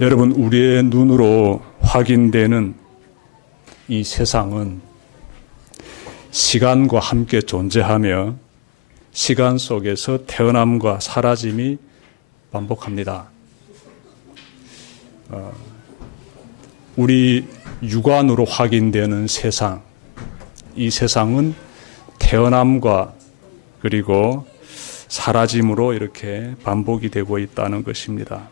여러분, 우리의 눈으로 확인되는 이 세상은 시간과 함께 존재하며 시간 속에서 태어남과 사라짐이 반복합니다. 우리 육안으로 확인되는 세상, 이 세상은 태어남과 그리고 사라짐으로 이렇게 반복이 되고 있다는 것입니다.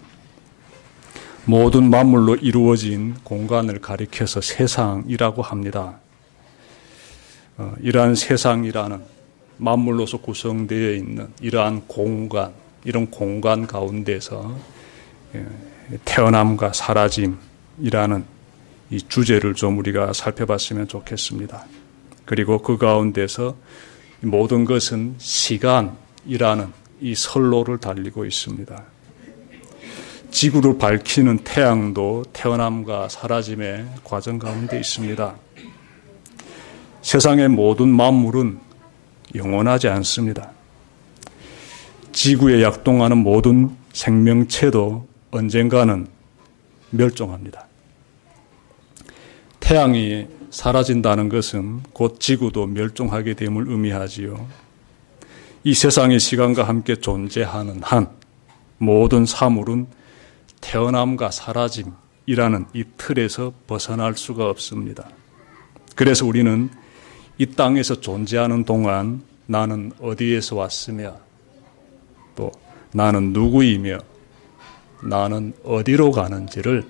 모든 만물로 이루어진 공간을 가리켜서 세상이라고 합니다. 이러한 세상이라는 만물로서 구성되어 있는 이러한 공간, 이런 공간 가운데서 태어남과 사라짐이라는 이 주제를 좀 우리가 살펴봤으면 좋겠습니다. 그리고 그 가운데서 모든 것은 시간이라는 이 선로를 달리고 있습니다. 지구를 밝히는 태양도 태어남과 사라짐의 과정 가운데 있습니다. 세상의 모든 만물은 영원하지 않습니다. 지구에 약동하는 모든 생명체도 언젠가는 멸종합니다. 태양이 사라진다는 것은 곧 지구도 멸종하게 됨을 의미하지요. 이 세상의 시간과 함께 존재하는 한 모든 사물은 태어남과 사라짐이라는 이 틀에서 벗어날 수가 없습니다. 그래서 우리는 이 땅에서 존재하는 동안 나는 어디에서 왔으며 또 나는 누구이며 나는 어디로 가는지를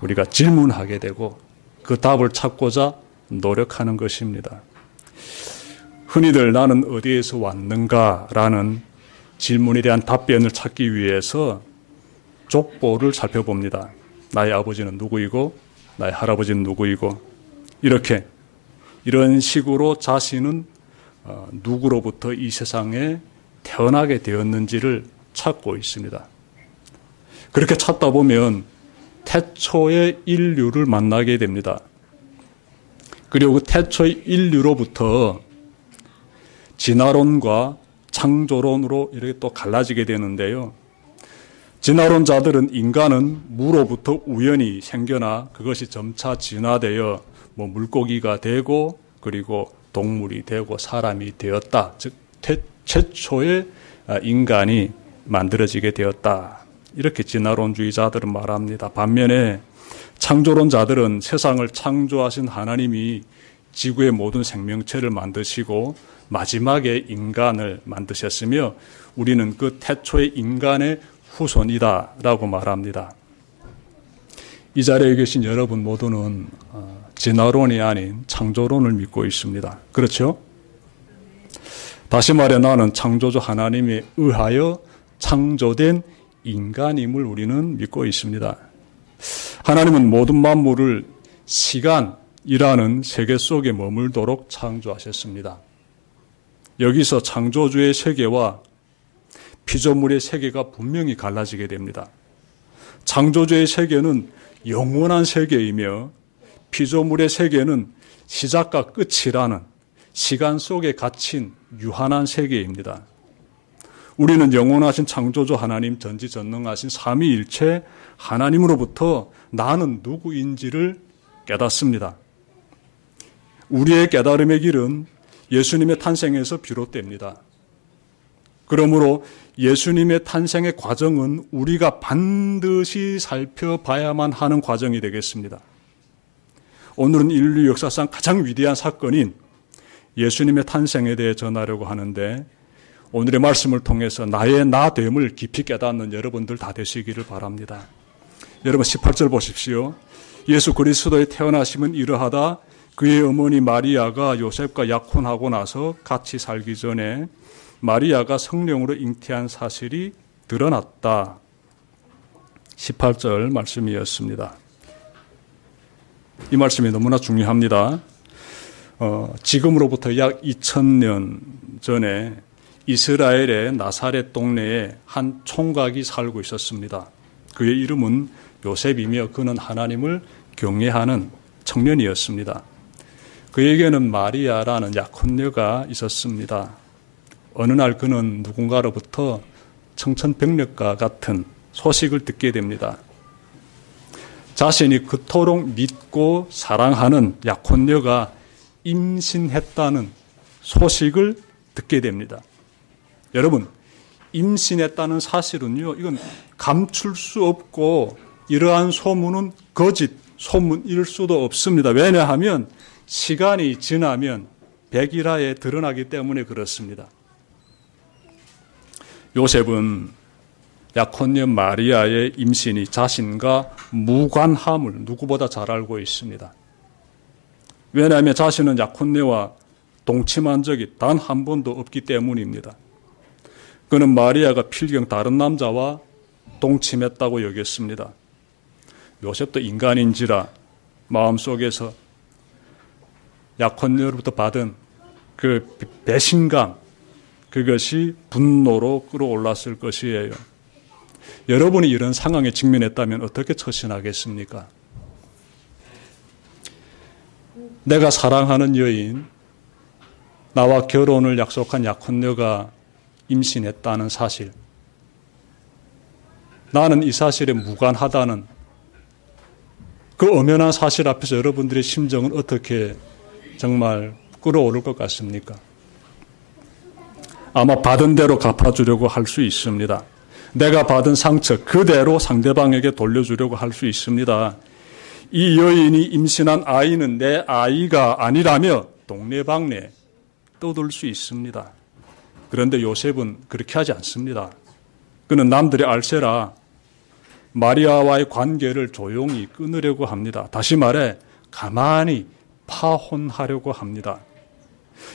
우리가 질문하게 되고 그 답을 찾고자 노력하는 것입니다. 흔히들 나는 어디에서 왔는가라는 질문에 대한 답변을 찾기 위해서 족보를 살펴봅니다. 나의 아버지는 누구이고 나의 할아버지는 누구이고 이런 식으로 자신은 누구로부터 이 세상에 태어나게 되었는지를 찾고 있습니다. 그렇게 찾다 보면 태초의 인류를 만나게 됩니다. 그리고 그 태초의 인류로부터 진화론과 창조론으로 이렇게 또 갈라지게 되는데요. 진화론자들은 인간은 무로부터 우연히 생겨나 그것이 점차 진화되어 물고기가 되고 그리고 동물이 되고 사람이 되었다. 즉 최초의 인간이 만들어지게 되었다. 이렇게 진화론주의자들은 말합니다. 반면에 창조론자들은 세상을 창조하신 하나님이 지구의 모든 생명체를 만드시고 마지막에 인간을 만드셨으며 우리는 그 태초의 인간의 후손이다라고 말합니다. 이 자리에 계신 여러분 모두는 진화론이 아닌 창조론을 믿고 있습니다. 그렇죠? 다시 말해 나는 창조주 하나님에 의하여 창조된 인간임을 우리는 믿고 있습니다. 하나님은 모든 만물을 시간이라는 세계 속에 머물도록 창조하셨습니다. 여기서 창조주의 세계와 피조물의 세계가 분명히 갈라지게 됩니다. 창조주의 세계는 영원한 세계이며 피조물의 세계는 시작과 끝이라는 시간 속에 갇힌 유한한 세계입니다. 우리는 영원하신 창조주 하나님 전지전능하신 삼위일체 하나님으로부터 나는 누구인지를 깨닫습니다. 우리의 깨달음의 길은 예수님의 탄생에서 비롯됩니다. 그러므로 예수님의 탄생의 과정은 우리가 반드시 살펴봐야만 하는 과정이 되겠습니다. 오늘은 인류 역사상 가장 위대한 사건인 예수님의 탄생에 대해 전하려고 하는데 오늘의 말씀을 통해서 나의 나됨을 깊이 깨닫는 여러분들 다 되시기를 바랍니다. 여러분 18절 보십시오. 예수 그리스도의 태어나심은 이러하다. 그의 어머니 마리아가 요셉과 약혼하고 나서 같이 살기 전에 마리아가 성령으로 잉태한 사실이 드러났다. 18절 말씀이었습니다. 이 말씀이 너무나 중요합니다. 지금으로부터 약 2000년 전에 이스라엘의 나사렛 동네에 한 총각이 살고 있었습니다. 그의 이름은 요셉이며 그는 하나님을 경외하는 청년이었습니다. 그에게는 마리아라는 약혼녀가 있었습니다. 어느 날 그는 누군가로부터 청천벽력과 같은 소식을 듣게 됩니다. 자신이 그토록 믿고 사랑하는 약혼녀가 임신했다는 소식을 듣게 됩니다. 여러분, 임신했다는 사실은요, 이건 감출 수 없고 이러한 소문은 거짓 소문일 수도 없습니다. 왜냐하면 시간이 지나면 백일하에 드러나기 때문에 그렇습니다. 요셉은 약혼녀 마리아의 임신이 자신과 무관함을 누구보다 잘 알고 있습니다. 왜냐하면 자신은 약혼녀와 동침한 적이 단 한 번도 없기 때문입니다. 그는 마리아가 필경 다른 남자와 동침했다고 여겼습니다. 요셉도 인간인지라 마음속에서 약혼녀로부터 받은 그 배신감, 그것이 분노로 끌어올랐을 것이에요. 여러분이 이런 상황에 직면했다면 어떻게 처신하겠습니까? 내가 사랑하는 여인, 나와 결혼을 약속한 약혼녀가 임신했다는 사실, 나는 이 사실에 무관하다는 그 엄연한 사실 앞에서 여러분들의 심정은 어떻게 정말 끌어오를 것 같습니까? 아마 받은 대로 갚아주려고 할 수 있습니다. 내가 받은 상처 그대로 상대방에게 돌려주려고 할 수 있습니다. 이 여인이 임신한 아이는 내 아이가 아니라며 동네방네 떠들 수 있습니다. 그런데 요셉은 그렇게 하지 않습니다. 그는 남들이 알세라 마리아와의 관계를 조용히 끊으려고 합니다. 다시 말해 가만히 파혼하려고 합니다.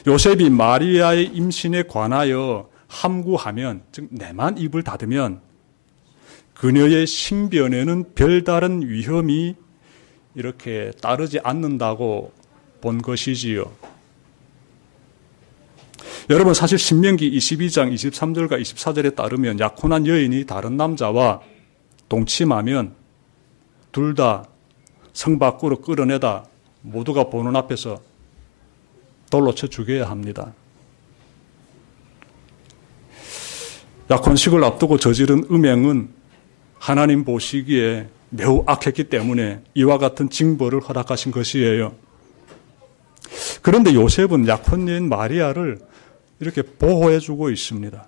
요셉이 마리아의 임신에 관하여 함구하면, 즉 내만 입을 닫으면 그녀의 신변에는 별다른 위험이 이렇게 따르지 않는다고 본 것이지요. 여러분, 사실 신명기 22장 23절과 24절에 따르면 약혼한 여인이 다른 남자와 동침하면 둘 다 성 밖으로 끌어내다 모두가 보는 앞에서 돌로 쳐 죽여야 합니다. 약혼식을 앞두고 저지른 음행은 하나님 보시기에 매우 악했기 때문에 이와 같은 징벌을 허락하신 것이에요. 그런데 요셉은 약혼녀인 마리아를 이렇게 보호해주고 있습니다.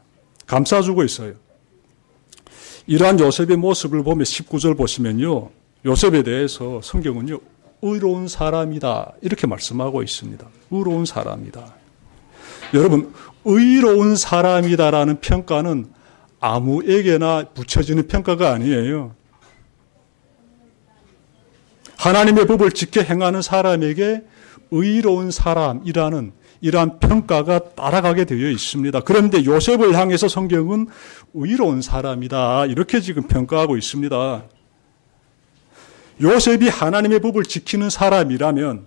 감싸주고 있어요. 이러한 요셉의 모습을 보면 19절 보시면요, 요셉에 대해서 성경은요, 의로운 사람이다 이렇게 말씀하고 있습니다. 의로운 사람이다. 여러분, 의로운 사람이다라는 평가는 아무에게나 붙여지는 평가가 아니에요. 하나님의 법을 지켜 행하는 사람에게 의로운 사람이라는 이러한 평가가 따라가게 되어 있습니다. 그런데 요셉을 향해서 성경은 의로운 사람이다 이렇게 지금 평가하고 있습니다. 요셉이 하나님의 법을 지키는 사람이라면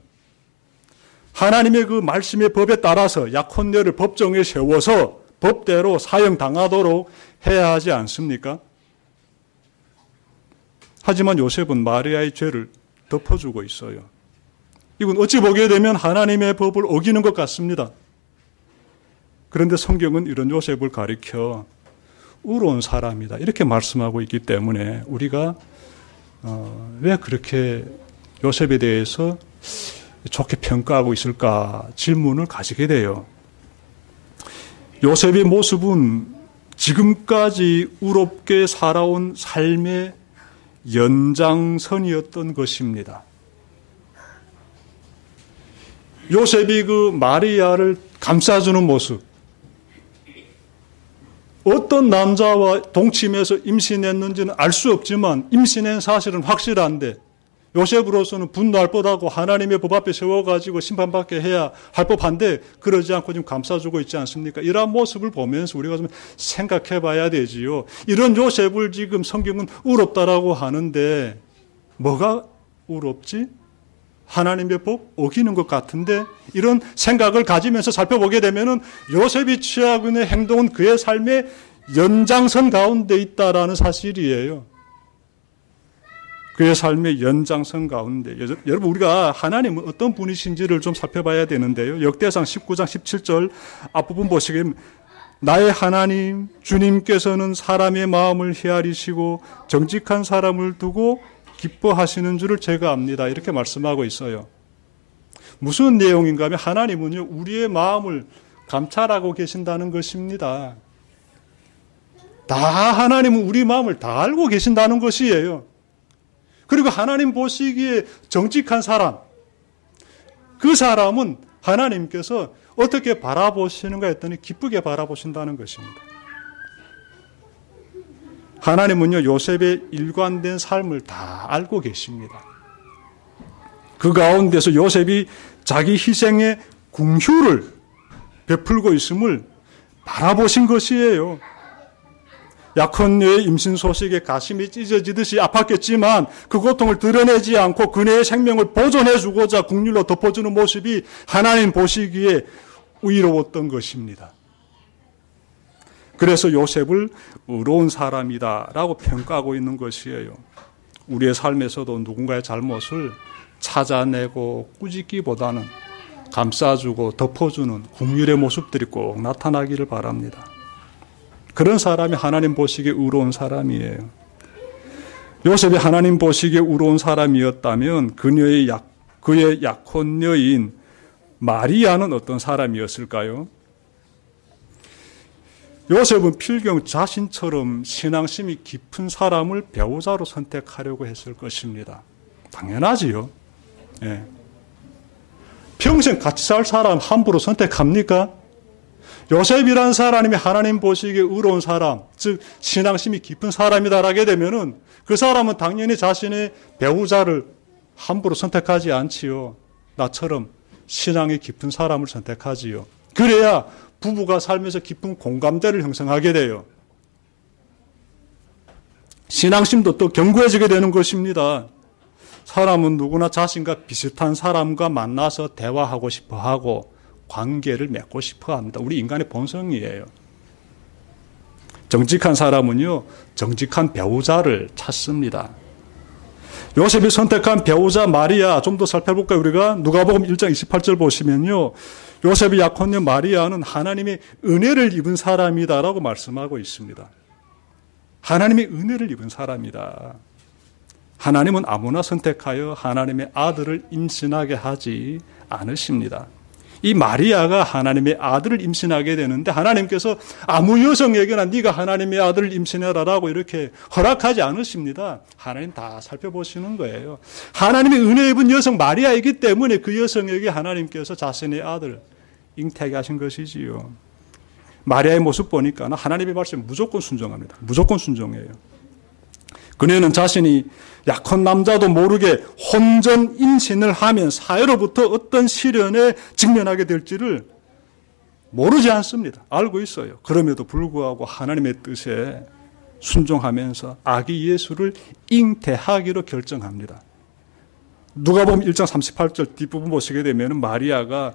하나님의 그 말씀의 법에 따라서 약혼녀를 법정에 세워서 법대로 사형당하도록 해야 하지 않습니까? 하지만 요셉은 마리아의 죄를 덮어주고 있어요. 이건 어찌 보게 되면 하나님의 법을 어기는 것 같습니다. 그런데 성경은 이런 요셉을 가리켜 의로운 사람이다 이렇게 말씀하고 있기 때문에 우리가 왜 그렇게 요셉에 대해서 좋게 평가하고 있을까 질문을 가지게 돼요. 요셉의 모습은 지금까지 의롭게 살아온 삶의 연장선이었던 것입니다. 요셉이 그 마리아를 감싸주는 모습, 어떤 남자와 동침해서 임신했는지는 알 수 없지만 임신한 사실은 확실한데 요셉으로서는 분노할 뻔하고 하나님의 법 앞에 세워가지고 심판받게 해야 할 법한데 그러지 않고 지금 감싸주고 있지 않습니까? 이러한 모습을 보면서 우리가 좀 생각해 봐야 되지요. 이런 요셉을 지금 성경은 의롭다라고 하는데 뭐가 의롭지? 하나님의 법 어기는 것 같은데 이런 생각을 가지면서 살펴보게 되면은 요셉이 취하고 있는 행동은 그의 삶의 연장선 가운데 있다라는 사실이에요. 그의 삶의 연장선 가운데. 여러분, 우리가 하나님은 어떤 분이신지를 좀 살펴봐야 되는데요. 역대상 19장 17절 앞부분 보시면 나의 하나님 주님께서는 사람의 마음을 헤아리시고 정직한 사람을 두고 기뻐하시는 줄을 제가 압니다. 이렇게 말씀하고 있어요. 무슨 내용인가 하면 하나님은요, 우리의 마음을 감찰하고 계신다는 것입니다. 하나님은 우리 마음을 다 알고 계신다는 것이에요. 그리고 하나님 보시기에 정직한 사람, 그 사람은 하나님께서 어떻게 바라보시는가 했더니 기쁘게 바라보신다는 것입니다. 하나님은요, 요셉의 일관된 삶을 다 알고 계십니다. 그 가운데서 요셉이 자기 희생의 긍휼을 베풀고 있음을 바라보신 것이에요. 약혼녀의 임신 소식에 가슴이 찢어지듯이 아팠겠지만 그 고통을 드러내지 않고 그녀의 생명을 보존해주고자 긍휼로 덮어주는 모습이 하나님 보시기에 의로웠던 것입니다. 그래서 요셉을 의로운 사람이다라고 평가하고 있는 것이에요. 우리의 삶에서도 누군가의 잘못을 찾아내고 꾸짖기보다는 감싸주고 덮어주는 긍휼의 모습들이 꼭 나타나기를 바랍니다. 그런 사람이 하나님 보시기에 의로운 사람이에요. 요셉이 하나님 보시기에 의로운 사람이었다면 그의 약혼녀인 마리아는 어떤 사람이었을까요? 요셉은 필경 자신처럼 신앙심이 깊은 사람을 배우자로 선택하려고 했을 것입니다. 당연하지요. 예. 평생 같이 살 사람 함부로 선택합니까? 요셉이라는 사람이 하나님 보시기에 의로운 사람, 즉 신앙심이 깊은 사람이다라게 되면은 그 사람은 당연히 자신의 배우자를 함부로 선택하지 않지요. 나처럼 신앙이 깊은 사람을 선택하지요. 그래야 부부가 살면서 깊은 공감대를 형성하게 돼요. 신앙심도 또 견고해지게 되는 것입니다. 사람은 누구나 자신과 비슷한 사람과 만나서 대화하고 싶어 하고 관계를 맺고 싶어 합니다. 우리 인간의 본성이에요. 정직한 사람은요, 정직한 배우자를 찾습니다. 요셉이 선택한 배우자 마리아 좀 더 살펴볼까요? 우리가 누가복음 1장 28절 보시면요, 요셉의 약혼녀 마리아는 하나님의 은혜를 입은 사람이다라고 말씀하고 있습니다. 하나님의 은혜를 입은 사람이다. 하나님은 아무나 선택하여 하나님의 아들을 임신하게 하지 않으십니다. 이 마리아가 하나님의 아들을 임신하게 되는데 하나님께서 아무 여성에게나 네가 하나님의 아들을 임신해라라고 이렇게 허락하지 않으십니다. 하나님 다 살펴보시는 거예요. 하나님의 은혜 입은 여성 마리아이기 때문에 그 여성에게 하나님께서 자신의 아들 잉태하게 하신 것이지요. 마리아의 모습 보니까 하나님의 말씀에 무조건 순종합니다. 무조건 순종해요. 그녀는 자신이 약혼 남자도 모르게 혼전 임신을 하면 사회로부터 어떤 시련에 직면하게 될지를 모르지 않습니다. 알고 있어요. 그럼에도 불구하고 하나님의 뜻에 순종하면서 아기 예수를 잉태하기로 결정합니다. 누가복음 1장 38절 뒷부분 보시게 되면 마리아가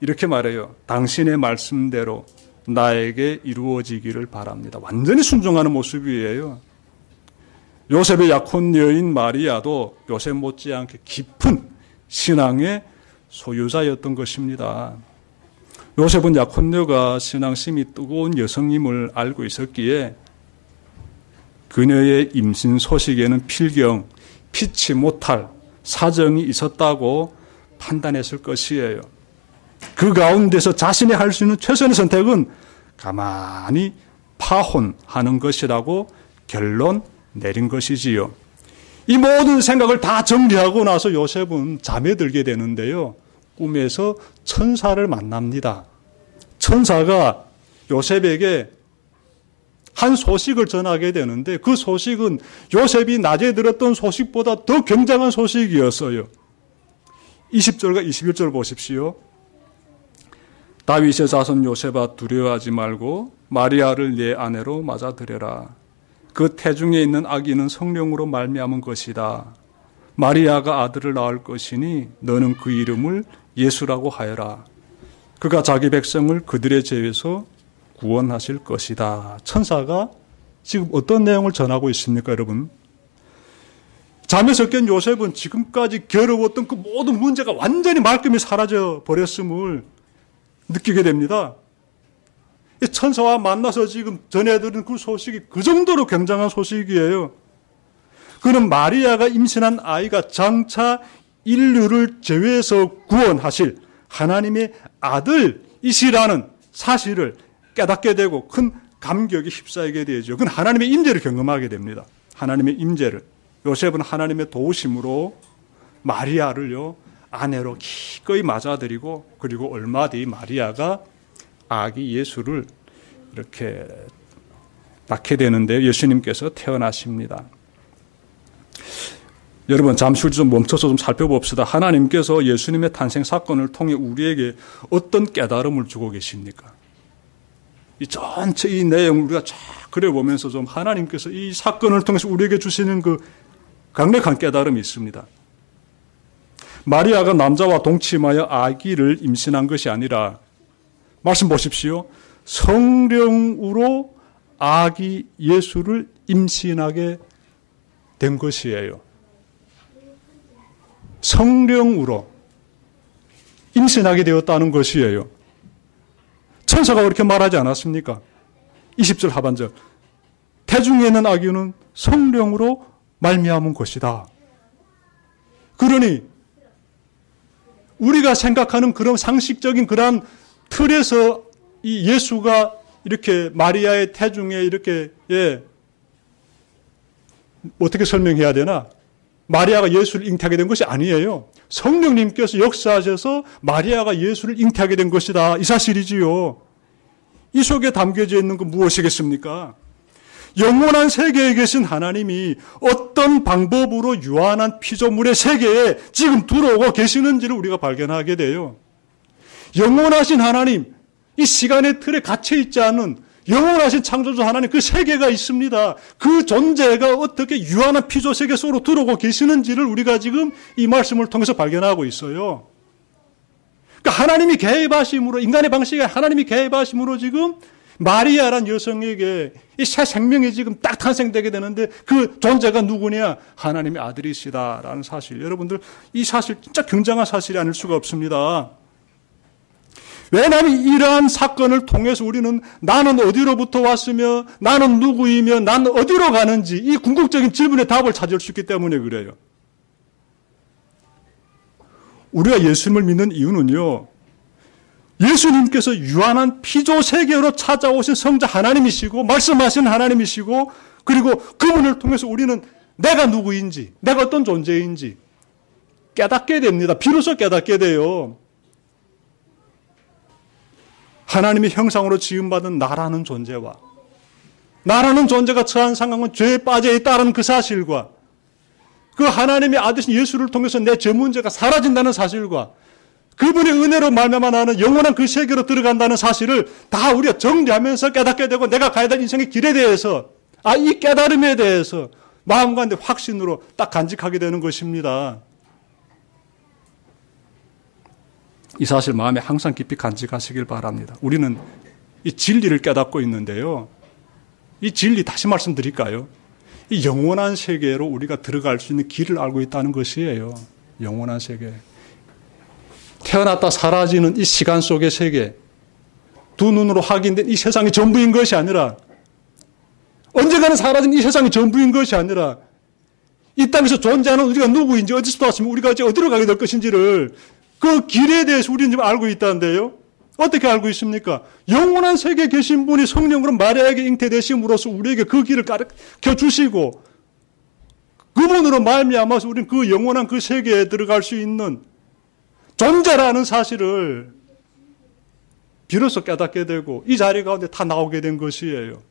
이렇게 말해요. 당신의 말씀대로 나에게 이루어지기를 바랍니다. 완전히 순종하는 모습이에요. 요셉의 약혼녀인 마리아도 요셉 못지않게 깊은 신앙의 소유자였던 것입니다. 요셉은 약혼녀가 신앙심이 뜨거운 여성임을 알고 있었기에 그녀의 임신 소식에는 필경 피치 못할 사정이 있었다고 판단했을 것이에요. 그 가운데서 자신이 할 수 있는 최선의 선택은 가만히 파혼하는 것이라고 결론 내린 것이지요. 이 모든 생각을 다 정리하고 나서 요셉은 잠에 들게 되는데요. 꿈에서 천사를 만납니다. 천사가 요셉에게 한 소식을 전하게 되는데 그 소식은 요셉이 낮에 들었던 소식보다 더 굉장한 소식이었어요. 20절과 21절 보십시오. 다윗의 자손 요셉아 두려워하지 말고 마리아를 내 아내로 맞아들여라. 그 태중에 있는 아기는 성령으로 말미암은 것이다. 마리아가 아들을 낳을 것이니 너는 그 이름을 예수라고 하여라. 그가 자기 백성을 그들의 죄에서 구원하실 것이다. 천사가 지금 어떤 내용을 전하고 있습니까, 여러분? 잠에서 깬 요셉은 지금까지 괴로웠던 그 모든 문제가 완전히 말끔히 사라져 버렸음을 느끼게 됩니다. 천사와 만나서 지금 전해드린 그 소식이 그 정도로 굉장한 소식이에요. 그는 마리아가 임신한 아이가 장차 인류를 죄에서 구원하실 하나님의 아들이시라는 사실을 깨닫게 되고 큰 감격에 휩싸이게 되죠. 그건 하나님의 임재를 경험하게 됩니다. 하나님의 임재를. 요셉은 하나님의 도우심으로 마리아를요 아내로 기꺼이 맞아들이고, 그리고 얼마 뒤 마리아가 아기 예수를 이렇게 낳게 되는데 예수님께서 태어나십니다. 여러분 잠시 좀 멈춰서 좀 살펴봅시다. 하나님께서 예수님의 탄생 사건을 통해 우리에게 어떤 깨달음을 주고 계십니까? 이 전체 이 내용을 우리가 쫙 그려보면서 좀 하나님께서 이 사건을 통해서 우리에게 주시는 그 강력한 깨달음이 있습니다. 마리아가 남자와 동침하여 아기를 임신한 것이 아니라, 말씀 보십시오, 성령으로 아기 예수를 임신하게 된 것이에요. 성령으로 임신하게 되었다는 것이에요. 천사가 그렇게 말하지 않았습니까? 20절 하반절. 태중에 있는 아기는 성령으로 말미암은 것이다. 그러니 우리가 생각하는 그런 상식적인 그런 틀에서 이 예수가 이렇게 마리아의 태중에 이렇게 어떻게 설명해야 되나? 마리아가 예수를 잉태하게 된 것이 아니에요. 성령님께서 역사하셔서 마리아가 예수를 잉태하게 된 것이다. 이 사실이지요. 이 속에 담겨져 있는 건 무엇이겠습니까? 영원한 세계에 계신 하나님이 어떤 방법으로 유한한 피조물의 세계에 지금 들어오고 계시는지를 우리가 발견하게 돼요. 영원하신 하나님, 이 시간의 틀에 갇혀 있지 않은 영원하신 창조주 하나님, 그 세계가 있습니다. 그 존재가 어떻게 유한한 피조 세계 속으로 들어오고 계시는지를 우리가 지금 이 말씀을 통해서 발견하고 있어요. 그러니까 하나님이 개입하심으로, 인간의 방식에 하나님이 개입하심으로 지금 마리아란 여성에게 이 새 생명이 지금 딱 탄생되게 되는데, 그 존재가 누구냐? 하나님의 아들이시다라는 사실. 여러분들, 이 사실 진짜 굉장한 사실이 아닐 수가 없습니다. 왜냐하면 이러한 사건을 통해서 우리는 나는 어디로부터 왔으며 나는 누구이며 나는 어디로 가는지 이 궁극적인 질문에 답을 찾을 수 있기 때문에 그래요. 우리가 예수님을 믿는 이유는요, 예수님께서 유한한 피조 세계로 찾아오신 성자 하나님이시고 말씀하신 하나님이시고, 그리고 그분을 통해서 우리는 내가 누구인지, 내가 어떤 존재인지 깨닫게 됩니다. 비로소 깨닫게 돼요. 하나님의 형상으로 지음받은 나라는 존재와, 나라는 존재가 처한 상황은 죄에 빠져 있다는 그 사실과, 그 하나님의 아들신 예수를 통해서 내 죄 문제가 사라진다는 사실과, 그분의 은혜로 말미암아 나는 영원한 그 세계로 들어간다는 사실을 다 우리가 정리하면서 깨닫게 되고, 내가 가야 될 인생의 길에 대해서, 이 깨달음에 대해서 마음 가운데 확신으로 딱 간직하게 되는 것입니다. 이 사실 마음에 항상 깊이 간직하시길 바랍니다. 우리는 이 진리를 깨닫고 있는데요, 이 진리 다시 말씀드릴까요? 이 영원한 세계로 우리가 들어갈 수 있는 길을 알고 있다는 것이에요. 영원한 세계. 태어났다 사라지는 이 시간 속의 세계, 두 눈으로 확인된 이 세상이 전부인 것이 아니라, 언젠가는 사라진 이 세상이 전부인 것이 아니라, 이 땅에서 존재하는 우리가 누구인지, 어디서부터 왔으면 우리가 이제 어디로 가게 될 것인지를, 그 길에 대해서 우리는 좀 알고 있다는데요. 어떻게 알고 있습니까? 영원한 세계에 계신 분이 성령으로 마리아에게 잉태되심으로써 우리에게 그 길을 가르쳐 주시고, 그분으로 말미암아서 우리는 그 영원한 그 세계에 들어갈 수 있는 존재라는 사실을 비로소 깨닫게 되고, 이 자리 가운데 다 나오게 된 것이에요.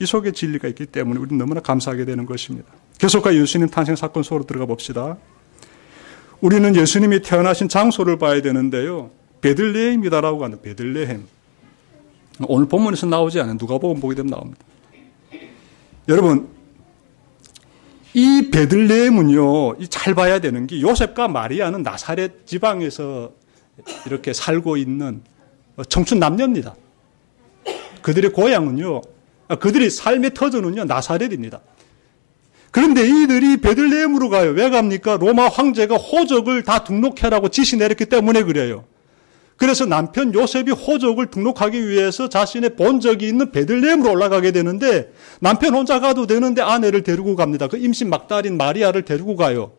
이 속에 진리가 있기 때문에 우리는 너무나 감사하게 되는 것입니다. 계속해서 예수님 탄생 사건 속으로 들어가 봅시다. 우리는 예수님이 태어나신 장소를 봐야 되는데요, 베들레헴이다라고 하는 베들레헴. 오늘 본문에서 나오지 않은 누가복음 보게 되면 나옵니다. 여러분, 이 베들레헴은요, 잘 봐야 되는 게, 요셉과 마리아는 나사렛 지방에서 이렇게 살고 있는 청춘 남녀입니다. 그들의 고향은요, 그들의 삶의 터전은요, 나사렛입니다. 그런데 이들이 베들레헴으로 가요. 왜 갑니까? 로마 황제가 호적을 다 등록해라고 지시 내렸기 때문에 그래요. 그래서 남편 요셉이 호적을 등록하기 위해서 자신의 본적이 있는 베들레헴으로 올라가게 되는데 남편 혼자 가도 되는데 아내를 데리고 갑니다. 그 임신 막달인 마리아를 데리고 가요.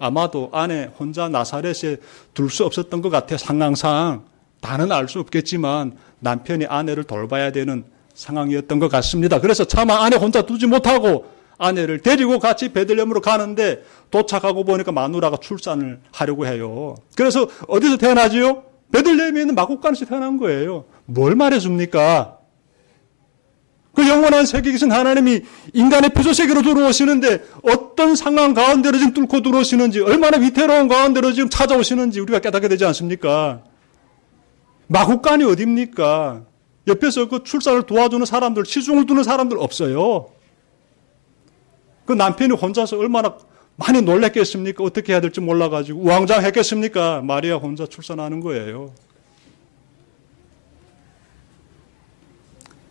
아마도 아내 혼자 나사렛에 둘 수 없었던 것 같아요. 상황상. 다는 알 수 없겠지만 남편이 아내를 돌봐야 되는 상황이었던 것 같습니다. 그래서 차마 아내 혼자 두지 못하고 아내를 데리고 같이 베들레헴으로 가는데 도착하고 보니까 마누라가 출산을 하려고 해요. 그래서 어디서 태어나지요? 베들레헴에 있는 마구간에서 태어난 거예요. 뭘 말해줍니까? 그 영원한 세계 계신 하나님이 인간의 피조세계로 들어오시는데 어떤 상황 가운데로 지금 뚫고 들어오시는지, 얼마나 위태로운 가운데로 지금 찾아오시는지 우리가 깨닫게 되지 않습니까? 마구간이 어딥니까? 옆에서 그 출산을 도와주는 사람들, 시중을 두는 사람들 없어요. 그 남편이 혼자서 얼마나 많이 놀랐겠습니까? 어떻게 해야 될지 몰라가지고 우왕좌왕했겠습니까? 마리아 혼자 출산하는 거예요.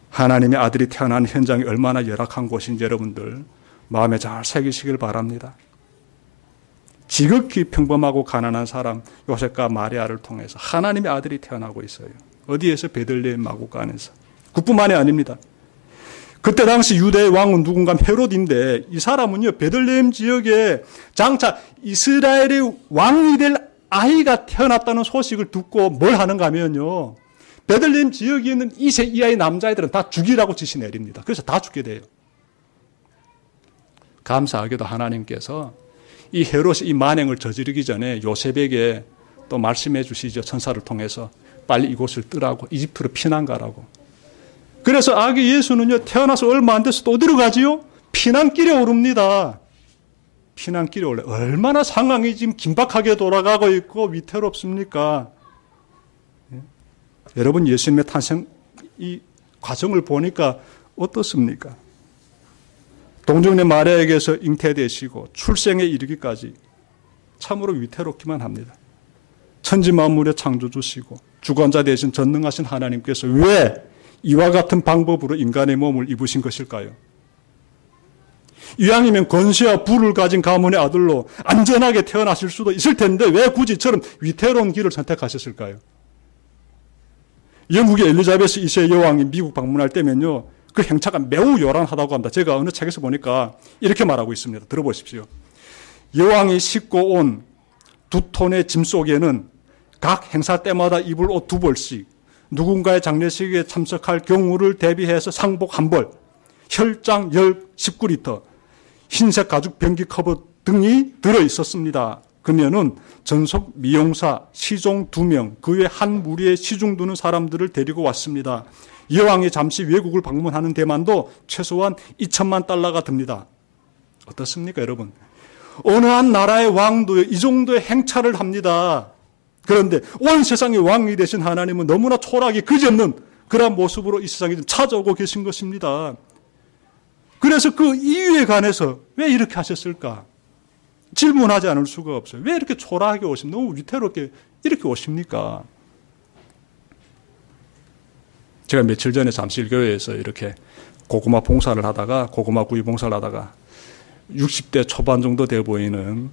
하나님의 아들이 태어난 현장이 얼마나 열악한 곳인지 여러분들 마음에 잘 새기시길 바랍니다. 지극히 평범하고 가난한 사람 요셉과 마리아를 통해서 하나님의 아들이 태어나고 있어요. 어디에서? 베들레헴 마구간에서. 그뿐만이 아닙니다. 그때 당시 유대의 왕은 누군가 헤롯인데 이 사람은요 베들레헴 지역에 장차 이스라엘의 왕이 될 아이가 태어났다는 소식을 듣고 뭘 하는가 하면요 베들레헴 지역에 있는 2세 이하의 남자애들은 다 죽이라고 지시 내립니다. 그래서 다 죽게 돼요. 감사하게도 하나님께서 이 헤롯이 이 만행을 저지르기 전에 요셉에게 또 말씀해 주시죠. 천사를 통해서 빨리 이곳을 뜨라고, 이집트로 피난 가라고. 그래서 아기 예수는요 태어나서 얼마 안 돼서 또 어디로 가지요? 피난길에 오릅니다. 피난길에 올래. 얼마나 상황이 지금 긴박하게 돌아가고 있고 위태롭습니까? 예? 여러분 예수님의 탄생 이 과정을 보니까 어떻습니까? 동정녀 마리아에게서 잉태되시고 출생에 이르기까지 참으로 위태롭기만 합니다. 천지 만물의 창조주시고 주관자 되신 전능하신 하나님께서 왜 이와 같은 방법으로 인간의 몸을 입으신 것일까요? 이왕이면 권세와 부를 가진 가문의 아들로 안전하게 태어나실 수도 있을 텐데 왜 굳이 저런 위태로운 길을 선택하셨을까요? 영국의 엘리자베스 2세 여왕이 미국 방문할 때면요 그 행차가 매우 요란하다고 합니다. 제가 어느 책에서 보니까 이렇게 말하고 있습니다. 들어보십시오. 여왕이 싣고 온 2톤의 짐 속에는 각 행사 때마다 입을 옷 2벌씩, 누군가의 장례식에 참석할 경우를 대비해서 상복 1벌, 혈장 19리터, 흰색 가죽 변기 커버 등이 들어있었습니다. 그러면은 전속 미용사, 시종 2명, 그 외 한 무리의 시중 두는 사람들을 데리고 왔습니다. 여왕이 잠시 외국을 방문하는 데만도 최소한 2천만 달러가 듭니다. 어떻습니까, 여러분? 어느 한 나라의 왕도 이 정도의 행차를 합니다. 그런데 온 세상의 왕이 되신 하나님은 너무나 초라하게 그지없는 그러한 모습으로 이 세상에 찾아오고 계신 것입니다. 그래서 그 이유에 관해서 왜 이렇게 하셨을까? 질문하지 않을 수가 없어요. 왜 이렇게 초라하게 오십니까? 너무 위태롭게 이렇게 오십니까? 제가 며칠 전에 잠실교회에서 이렇게 고구마 봉사를 하다가, 고구마 구이 봉사를 하다가 60대 초반 정도 돼 보이는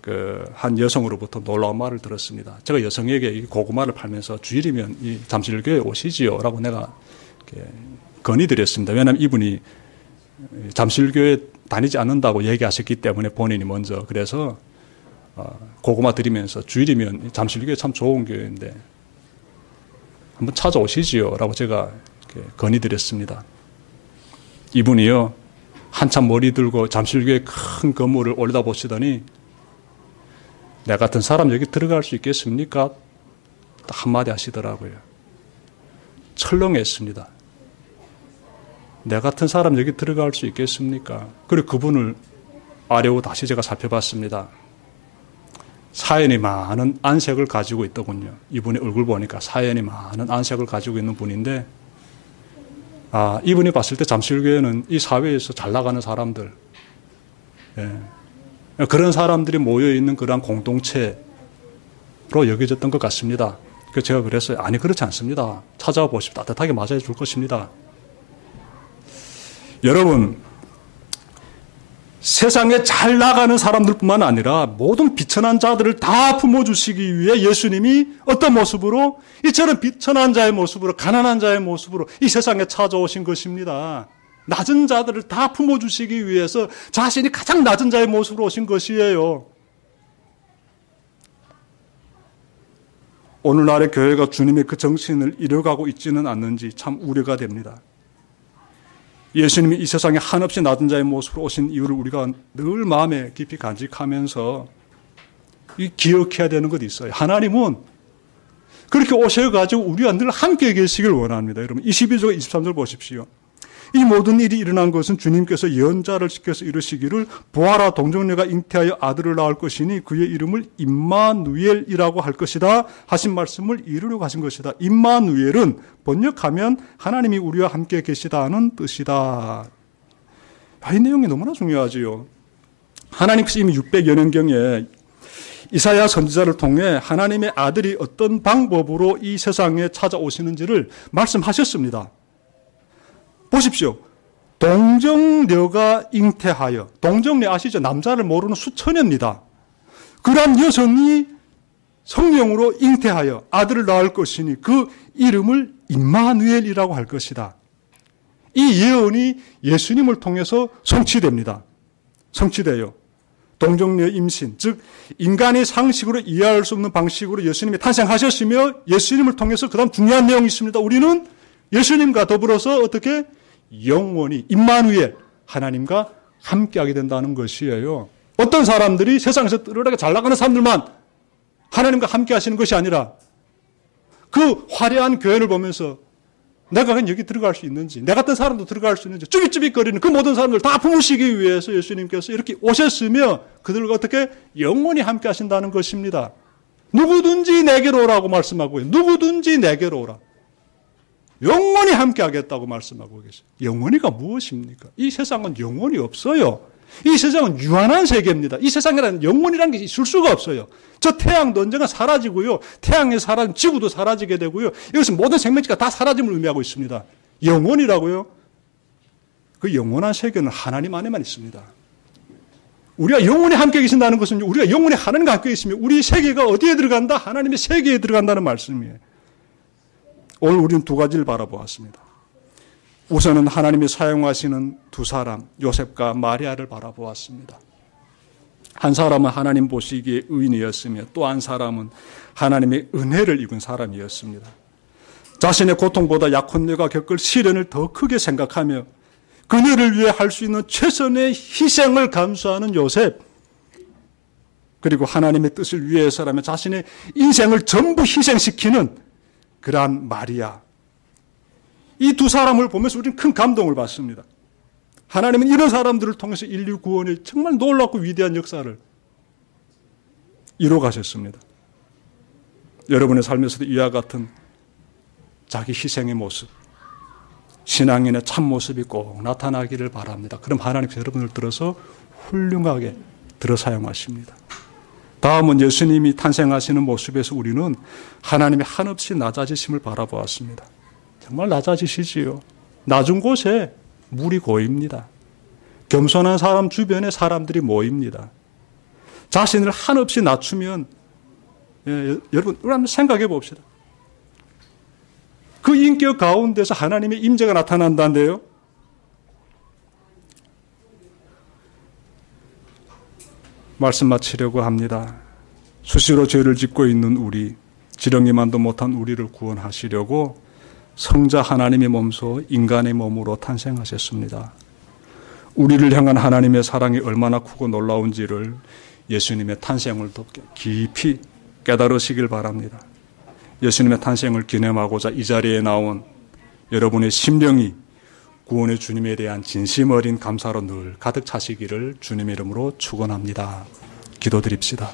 그 한 여성으로부터 놀라운 말을 들었습니다. 제가 여성에게 이 고구마를 팔면서 주일이면 이 잠실교회 오시지요 라고 내가 건의드렸습니다. 왜냐하면 이분이 잠실교회 다니지 않는다고 얘기하셨기 때문에 본인이 먼저. 그래서 고구마 드리면서 주일이면 잠실교회 참 좋은 교회인데 한번 찾아오시지요 라고 제가 건의드렸습니다. 이분이요 한참 머리 들고 잠실교회 큰 건물을 올려다보시더니 내 같은 사람 여기 들어갈 수 있겠습니까? 딱 한마디 하시더라고요. 철렁했습니다. 내 같은 사람 여기 들어갈 수 있겠습니까? 그리고 그분을 아래로 다시 제가 살펴봤습니다. 사연이 많은 안색을 가지고 있더군요. 이분의 얼굴 보니까 사연이 많은 안색을 가지고 있는 분인데 이분이 봤을 때 잠실교회는 이 사회에서 잘 나가는 사람들, 그런 사람들이 모여있는 그러한 공동체로 여겨졌던 것 같습니다. 그래서 제가 그랬어요. 아니 그렇지 않습니다. 찾아와 보십시오. 따뜻하게 맞아해 줄 것입니다. 여러분 세상에 잘 나가는 사람들뿐만 아니라 모든 비천한 자들을 다 품어주시기 위해 예수님이 어떤 모습으로, 이처럼 비천한 자의 모습으로, 가난한 자의 모습으로 이 세상에 찾아오신 것입니다. 낮은 자들을 다 품어주시기 위해서 자신이 가장 낮은 자의 모습으로 오신 것이에요. 오늘날의 교회가 주님의 그 정신을 이뤄가고 있지는 않는지 참 우려가 됩니다. 예수님이 이 세상에 한없이 낮은 자의 모습으로 오신 이유를 우리가 늘 마음에 깊이 간직하면서 기억해야 되는 것이 있어요. 하나님은 그렇게 오셔가지고 우리와 늘 함께 계시길 원합니다. 여러분 22절 23절 보십시오. 이 모든 일이 일어난 것은 주님께서 예언자를 시켜서 이르시기를 부하라 동정녀가 잉태하여 아들을 낳을 것이니 그의 이름을 임마누엘이라고 할 것이다 하신 말씀을 이루려고 하신 것이다. 임마누엘은 번역하면 하나님이 우리와 함께 계시다는 뜻이다. 이 내용이 너무나 중요하지요. 하나님께서 이미 600여 년경에 이사야 선지자를 통해 하나님의 아들이 어떤 방법으로 이 세상에 찾아오시는지를 말씀하셨습니다. 보십시오. 동정녀가 잉태하여, 동정녀 아시죠? 남자를 모르는 수처녀입니다. 그러한 여성이 성령으로 잉태하여 아들을 낳을 것이니 그 이름을 임마누엘이라고 할 것이다. 이 예언이 예수님을 통해서 성취됩니다. 성취돼요. 동정녀 임신, 즉 인간의 상식으로 이해할 수 없는 방식으로 예수님이 탄생하셨으며 예수님을 통해서 그 다음 중요한 내용이 있습니다. 우리는 예수님과 더불어서 어떻게 영원히 임마누엘 하나님과 함께하게 된다는 것이에요. 어떤 사람들이 세상에서 뜨르르게 잘 나가는 사람들만 하나님과 함께하시는 것이 아니라 그 화려한 교회를 보면서 내가 그냥 여기 들어갈 수 있는지, 내 같은 사람도 들어갈 수 있는지 쭈삣쭈삣거리는 그 모든 사람들 다 품으시기 위해서 예수님께서 이렇게 오셨으며 그들과 어떻게 영원히 함께하신다는 것입니다. 누구든지 내게로 오라고 말씀하고요. 누구든지 내게로 오라. 영원히 함께 하겠다고 말씀하고 계세요. 영원히가 무엇입니까? 이 세상은 영원히 없어요. 이 세상은 유한한 세계입니다. 이 세상에는 영원이라는 게 있을 수가 없어요. 저 태양도 언젠가 사라지고요. 태양이 사라지면 지구도 사라지게 되고요. 이것은 모든 생명체가 다 사라짐을 의미하고 있습니다. 영원이라고요? 그 영원한 세계는 하나님 안에만 있습니다. 우리가 영원히 함께 계신다는 것은 우리가 영원히 하나님과 함께 있으면 우리 세계가 어디에 들어간다? 하나님의 세계에 들어간다는 말씀이에요. 오늘 우리는 두 가지를 바라보았습니다. 우선은 하나님이 사용하시는 두 사람, 요셉과 마리아를 바라보았습니다. 한 사람은 하나님 보시기에 의인이었으며 또 한 사람은 하나님의 은혜를 입은 사람이었습니다. 자신의 고통보다 약혼녀가 겪을 시련을 더 크게 생각하며 그녀를 위해 할 수 있는 최선의 희생을 감수하는 요셉, 그리고 하나님의 뜻을 위해서라면 자신의 인생을 전부 희생시키는 그러한 마리아, 이 두 사람을 보면서 우리는 큰 감동을 받습니다. 하나님은 이런 사람들을 통해서 인류 구원의 정말 놀랍고 위대한 역사를 이루어 가셨습니다. 여러분의 삶에서도 이와 같은 자기 희생의 모습, 신앙인의 참모습이 꼭 나타나기를 바랍니다. 그럼 하나님께서 여러분을 들어서 훌륭하게 들어 사용하십니다. 다음은 예수님이 탄생하시는 모습에서 우리는 하나님의 한없이 낮아지심을 바라보았습니다. 정말 낮아지시지요. 낮은 곳에 물이 고입니다. 겸손한 사람 주변에 사람들이 모입니다. 자신을 한없이 낮추면, 여러분 우리 한번 생각해 봅시다. 그 인격 가운데서 하나님의 임재가 나타난다는데요. 말씀 마치려고 합니다. 수시로 죄를 짓고 있는 우리, 지렁이만도 못한 우리를 구원하시려고 성자 하나님의 몸소 인간의 몸으로 탄생하셨습니다. 우리를 향한 하나님의 사랑이 얼마나 크고 놀라운지를 예수님의 탄생을 더 깊이 깨달으시길 바랍니다. 예수님의 탄생을 기념하고자 이 자리에 나온 여러분의 심령이 구원의 주님에 대한 진심 어린 감사로 늘 가득 차시기를 주님의 이름으로 축원합니다. 기도드립시다.